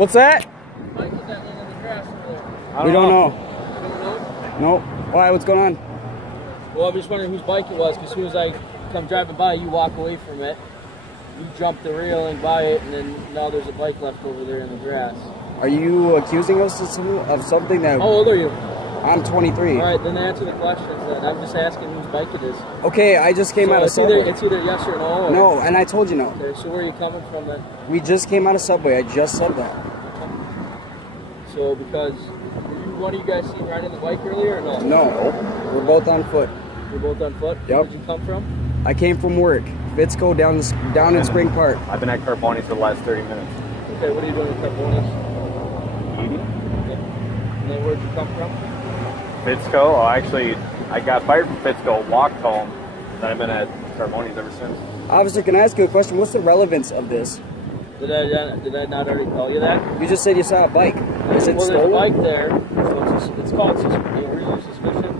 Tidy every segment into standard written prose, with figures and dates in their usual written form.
What's that? Mike, is that laying in the grass over there? We don't know. You don't know? Nope. Why? What's going on? Well, I'm just wondering whose bike it was, because as soon as I come driving by, you walk away from it. You jump the railing by it, and then now there's a bike left over there in the grass. Are you accusing us of something that... How old are you? I'm 23. All right, then answer the questions then. I'm just asking whose bike it is. Okay, I just came out of Subway. It's either yes or no. Or... No, and I told you no. Okay, so where are you coming from then? We just came out of Subway. I just said that. Okay. So because one of you guys seen riding the bike earlier or no? No, we're both on foot. You're both on foot? Yep. Where'd you come from? I came from work. Fitzco down in Spring Park. I've been at Carboni's for the last 30 minutes. Okay, what are you doing with Carboni's? Eating. Okay. And then where'd you come from? Fitzco? Oh, actually, I got fired from Fitzco, walked home, and I've been at Carboni's ever since. Officer, can I ask you a question? What's the relevance of this? Did I not already tell you that? You just said you saw a bike. Is it well, stolen? there's a bike there. So it's called reasonable suspicion.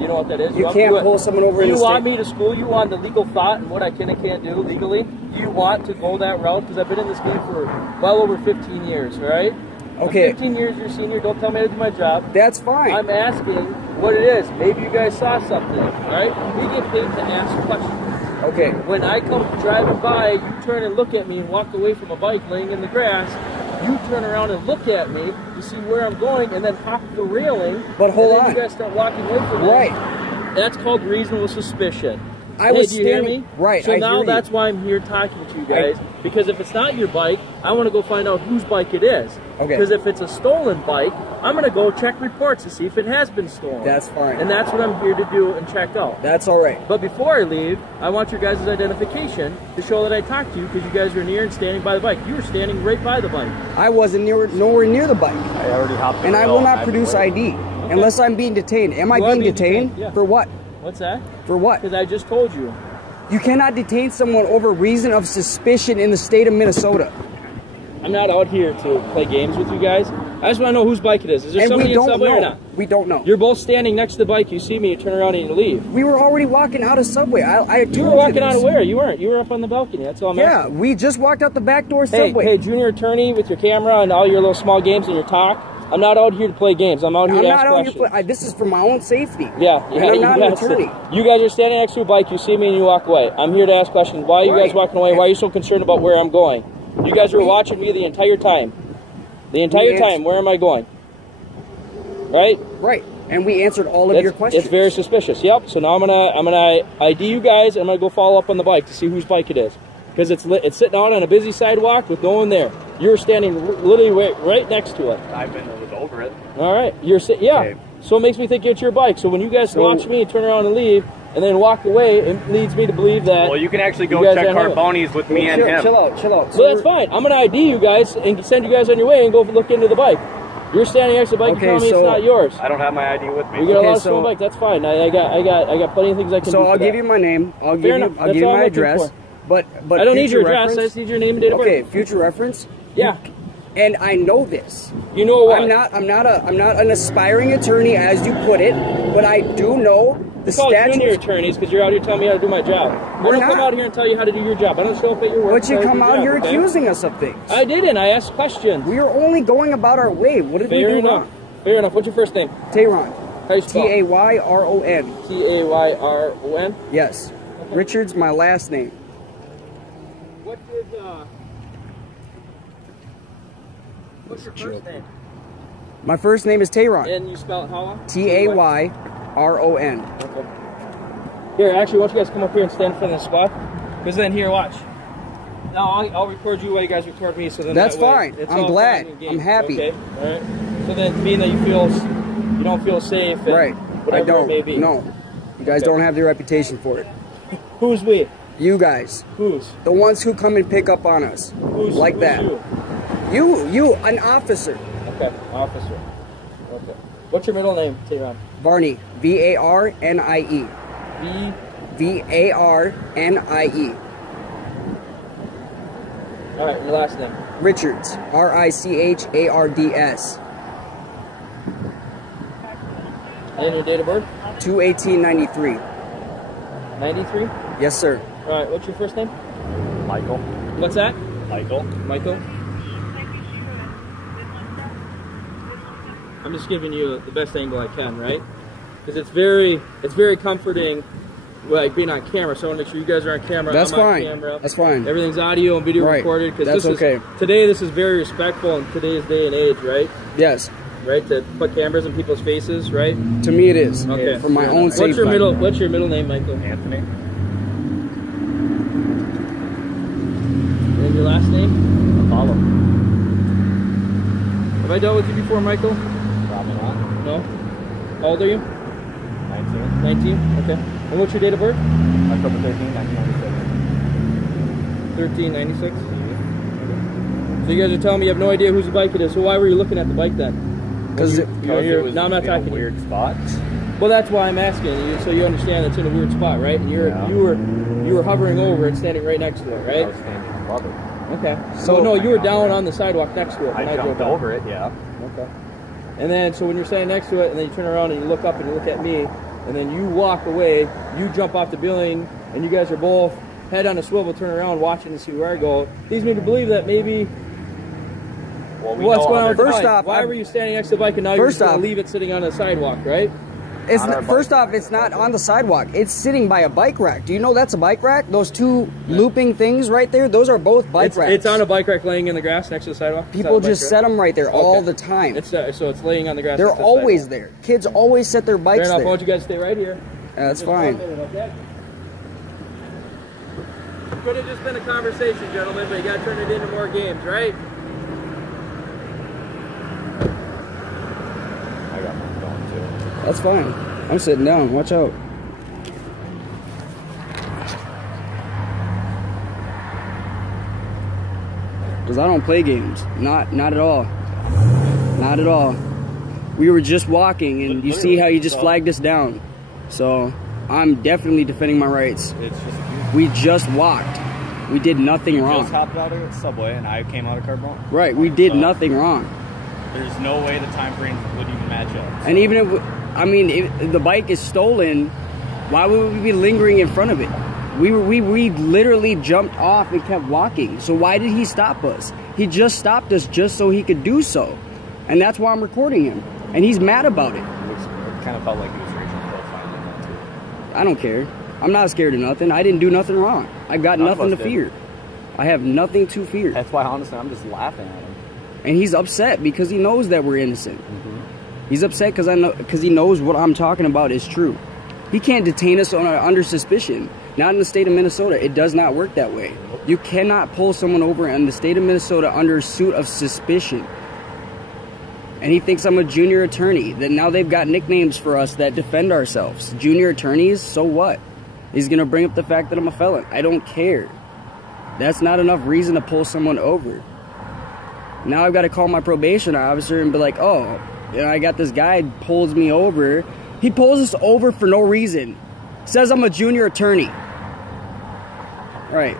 You know what that is? You can't pull someone over in the state. You want me to school you on the legal thought and what I can and can't do legally? Do you want to go that route? Because I've been in this game for well over 15 years, all right? Okay. I'm 15 years your senior. Don't tell me how to do my job. That's fine. I'm asking what it is. Maybe you guys saw something, right? We get paid to ask questions. Okay. When I come driving by, you turn and look at me and walk away from a bike laying in the grass. You turn around and look at me to see where I'm going and then hop the railing. But hold on. You guys start walking away from me. Right. That's called reasonable suspicion. I was do you hear me? Right. So now that's why I'm here talking to you guys. Because if it's not your bike, I want to go find out whose bike it is. Okay. Because if it's a stolen bike, I'm going to go check reports to see if it has been stolen. That's fine. And that's what I'm here to do and check out. That's all right. But before I leave, I want your guys' identification to show that I talked to you because you guys were near and standing by the bike. You were standing right by the bike. I wasn't nowhere near the bike. I already hopped the And I rail. will not produce ID unless I'm being detained. Am I being detained? Yeah. For what? What's that? For what? Because I just told you. You cannot detain someone over reason of suspicion in the state of Minnesota. I'm not out here to play games with you guys. I just want to know whose bike it is. Is there somebody in Subway or not? We don't know. You're both standing next to the bike. You see me, you turn around and you leave. We were already walking out of Subway. You were walking out of where? You weren't. You were up on the balcony. That's all I'm asking. Yeah, we just walked out the back door Subway. Hey, junior attorney with your camera and all your little small games and your talk. I'm not out here to play games. I'm out here to ask questions. This is for my own safety. Yeah. And I'm not an attorney. You guys are standing next to a bike. You see me and you walk away. I'm here to ask questions. Why are you guys walking away? Why are you so concerned about where I'm going? You guys were watching me the entire time. The entire time. Where am I going? Right? Right. And we answered all of your questions. It's very suspicious. Yep. So now I'm gonna ID you guys. And I'm gonna go follow up on the bike to see whose bike it is, because it's sitting out on a busy sidewalk with no one there. You're standing literally right next to it. I've been over it. All right. Okay. So it makes me think it's your bike. So when you guys watch me turn around and leave and then walk away, it leads me to believe that. Well, you can actually go check Carboni's with me and him. Chill out. So that's fine. I'm gonna ID you guys and send you guys on your way and go look into the bike. You're standing next to the bike and tell me it's not yours. I don't have my ID with me. We got a lot of stolen bike. That's fine. I got plenty of things I can do. So I'll give you my name. I'll give you my address. But I don't need your address. I just need your name and date of birth. Okay, future reference. Yeah. And I know this. You know what? I'm not an aspiring attorney, as you put it, but I do know the statute. Junior attorneys, because you're out here telling me how to do my job. I don't come out here and tell you how to do your job. I don't show up at your work. But you come out here accusing us of things. I didn't. I asked questions. We are only going about our way. What did we do wrong? Fair enough. What's your first name? Tayron. How you spell? Tayron. Tayron? Yes. Okay. Richard's my last name. What's your first name? My first name is Tayron. And you spell it how? Tayron. Okay. Here, actually, why don't you guys come up here and stand in front of the squad? Because then, here, watch. Now, I'll record you while you guys record me. So then that's fine. I'm glad. I'm happy. Okay. All right. So then, being that you don't feel safe. And right. I don't. It may be. No. You guys don't have the reputation for it. Who's we? You guys. Who's? The ones who come and pick up on us. Who's that? You, an officer. Okay, officer. Okay. What's your middle name, Tayron? Varnie. V-A-R-N-I-E. V-A-R-N-I-E. All right, your last name? Richards. R-I-C-H-A-R-D-S. And your date of birth? 2/18/93. 93? Yes, sir. All right, what's your first name? Michael. What's that? Michael. Michael? I'm just giving you the best angle I can, right? Because it's very comforting, like being on camera. So I want to make sure you guys are on camera. That's I'm fine. On camera. That's fine. Everything's audio and video recorded. That's okay. Today, this is very respectful in today's day and age, right? Yes. Right, to put cameras in people's faces, right? To me, it is. Okay. For my own safety. What's your middle name, Michael? Anthony. And your last name? Apollo. Have I dealt with you before, Michael? Probably not. No? How old are you? 19. 19? Okay. And what's your date of birth? October 13, 1996. 1396? So you guys are telling me you have no idea whose bike it is, so why were you looking at the bike then? Because it was no, I'm not in talking a weird spot. Well, that's why I'm asking you, so you understand it's in a weird spot, right? And you were hovering over it, standing right next to it, right? I was standing above it. Okay. So no, you were down on the sidewalk next to it. I jumped over it, yeah. Okay. And then, so when you're standing next to it, and then you turn around and you look up and you look at me, and then you walk away, you jump off the building, and you guys are both head on a swivel, turn around, watching to see where I go. Leads me to believe that maybe. Well, What's going on with the bike? First off, why were you standing next to the bike and now you're just going to leave it sitting on the sidewalk, right? It's first off, it's not on the sidewalk. It's sitting by a bike rack. Do you know that's a bike rack? Those two looping things right there, those are both bike racks. It's on a bike rack laying in the grass next to the sidewalk? People just set them right there all the time. So it's laying on the grass. They're always there. Kids always set their bikes there. Fair enough. there. Why don't you guys stay right here? That's fine. Okay? Could have just been a conversation, gentlemen, but you got to turn it into more games, right? I got mine going too. That's fine. I'm sitting down. Watch out. Because I don't play games. Not at all. Not at all. We were just walking, and you see how you just flagged us down. So I'm definitely defending my rights. It's just we just walked. We did nothing wrong. Just hopped out of the subway, and I came out of Carbone. Right. We did nothing wrong. There's no way the time frame would even match up. So. And even if, I mean, if the bike is stolen, why would we be lingering in front of it? We literally jumped off and kept walking. So why did he stop us? He just stopped us just so he could do so. And that's why I'm recording him. And he's mad about it. It kind of felt like he was racial profiling too. I don't care. I'm not scared of nothing. I didn't do nothing wrong. I've got nothing to fear. I have nothing to fear. That's why, honestly, I'm just laughing at him. And he's upset because he knows that we're innocent. He's upset because he knows what I'm talking about is true. He can't detain us under suspicion. Not in the state of Minnesota. It does not work that way. You cannot pull someone over in the state of Minnesota under a suit of suspicion. And he thinks I'm a junior attorney. That now they've got nicknames for us that defend ourselves. Junior attorneys, so what? He's going to bring up the fact that I'm a felon. I don't care. That's not enough reason to pull someone over. Now I've got to call my probation officer and be like, oh, you know, I got this guy pulls me over. He pulls us over for no reason. Says I'm a junior attorney. Right.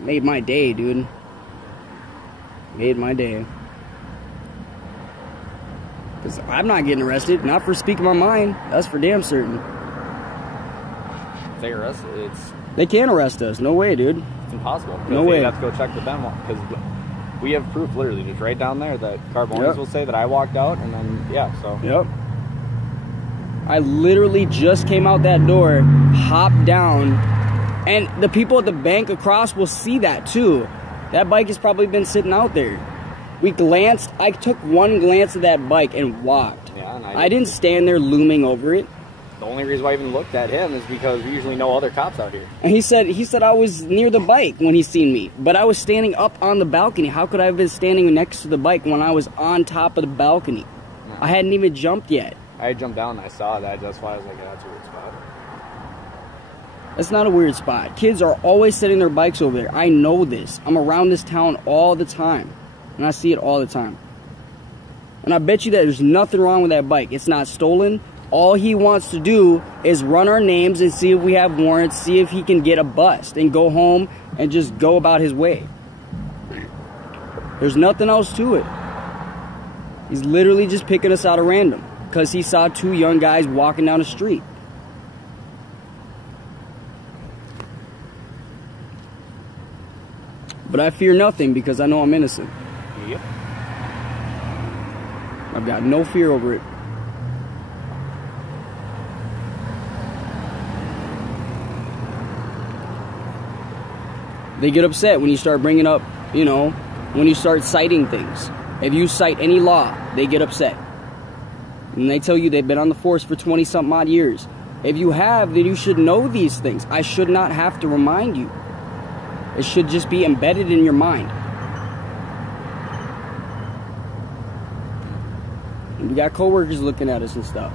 Made my day, dude. Made my day. Because I'm not getting arrested. Not for speaking my mind. That's for damn certain. If they arrest They can't arrest us. No way, dude. It's impossible. No way. You have to go check the Benoit. Because we have proof literally just right down there that Carbonis will say that I walked out. And then, yeah, so. Yep. I literally just came out that door, hopped down, and the people at the bank across will see that too. That bike has probably been sitting out there. We glanced, I took one glance at that bike and walked. Yeah, and I didn't stand there looming over it. The only reason why I even looked at him is because we usually know other cops out here. And he said I was near the bike when he seen me, but I was standing up on the balcony. How could I have been standing next to the bike when I was on top of the balcony? Yeah. I hadn't even jumped yet. I had jumped down and I saw that. That's why I was like, yeah, that's a weird spot. That's not a weird spot. Kids are always setting their bikes over there. I know this. I'm around this town all the time. And I see it all the time. And I bet you that there's nothing wrong with that bike. It's not stolen. All he wants to do is run our names and see if we have warrants, see if he can get a bust, and go home and just go about his way. There's nothing else to it. He's literally just picking us out at random because he saw two young guys walking down the street. But I fear nothing because I know I'm innocent. Yep. I've got no fear over it. They get upset when you start bringing up, you know, when you start citing things. If you cite any law, they get upset. And they tell you they've been on the force for 20-something odd years. If you have, then you should know these things. I should not have to remind you. It should just be embedded in your mind. And we got coworkers looking at us and stuff.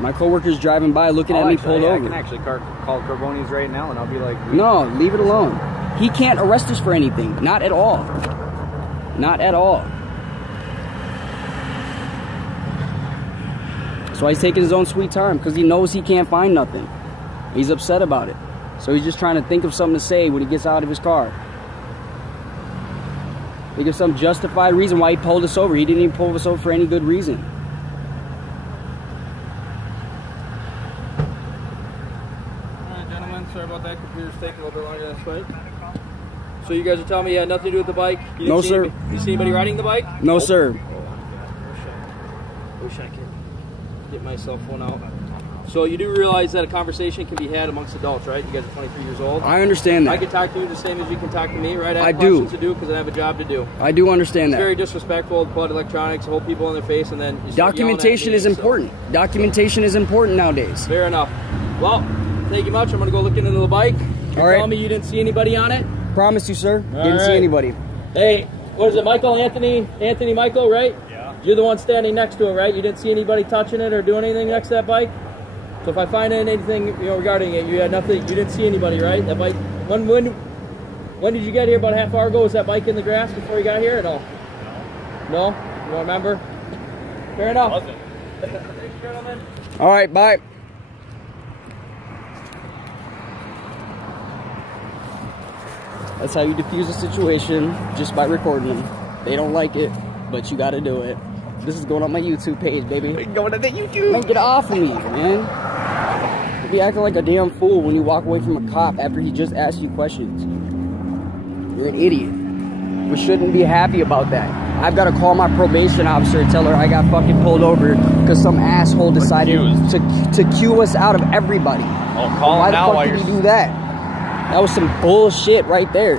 My coworkers driving by looking at me pulled over. I can actually call Carboni's right now and I'll be like... No, leave it alone. He can't arrest us for anything. Not at all. Not at all. So he's taking his own sweet time because he knows he can't find nothing. He's upset about it. So he's just trying to think of something to say when he gets out of his car. Think of some justified reason why he pulled us over. He didn't even pull us over for any good reason. Alright, gentlemen, sorry about that. Computer's taking a little bit longer than expected. So you guys are telling me you had nothing to do with the bike? No, sir. You see anybody riding the bike? No, sir. Wish I could get my cell phone out. So you do realize that a conversation can be had amongst adults, right? You guys are 23 years old. I understand that. I can talk to you the same as you can talk to me, right? I have do. questions to do because I have a job to do. I do understand It's that. very disrespectful to put electronics, hold people in their face, and then you start Documentation yelling at me, is important. Documentation is important nowadays. Fair enough. Well, thank you much. I'm going to go look into the bike. You're All right. telling me you didn't see anybody on it? Promise you, sir. All Didn't see right. anybody. Hey, what is it, Michael Anthony? Anthony Michael, right? Yeah. You're the one standing next to it, right? You didn't see anybody touching it or doing anything next to that bike? So if I find anything, you know, regarding it, you had nothing. You didn't see anybody, right? That bike. When did you get here? About a half hour ago. Was that bike in the grass before you got here? Or no. No. You don't remember? Fair enough. Thanks, gentlemen. All right, bye. That's how you diffuse a situation, just by recording. They don't like it, but you got to do it. This is going on my YouTube page, baby. Going to the YouTube. Man, get off of me, man. You be acting like a damn fool when you walk away from a cop after he just asked you questions. You're an idiot. We shouldn't be happy about that. I've got to call my probation officer and tell her I got fucking pulled over because some asshole decided to cue us out of everybody. Oh, call Why him the now fuck did he do that? That was some bullshit right there.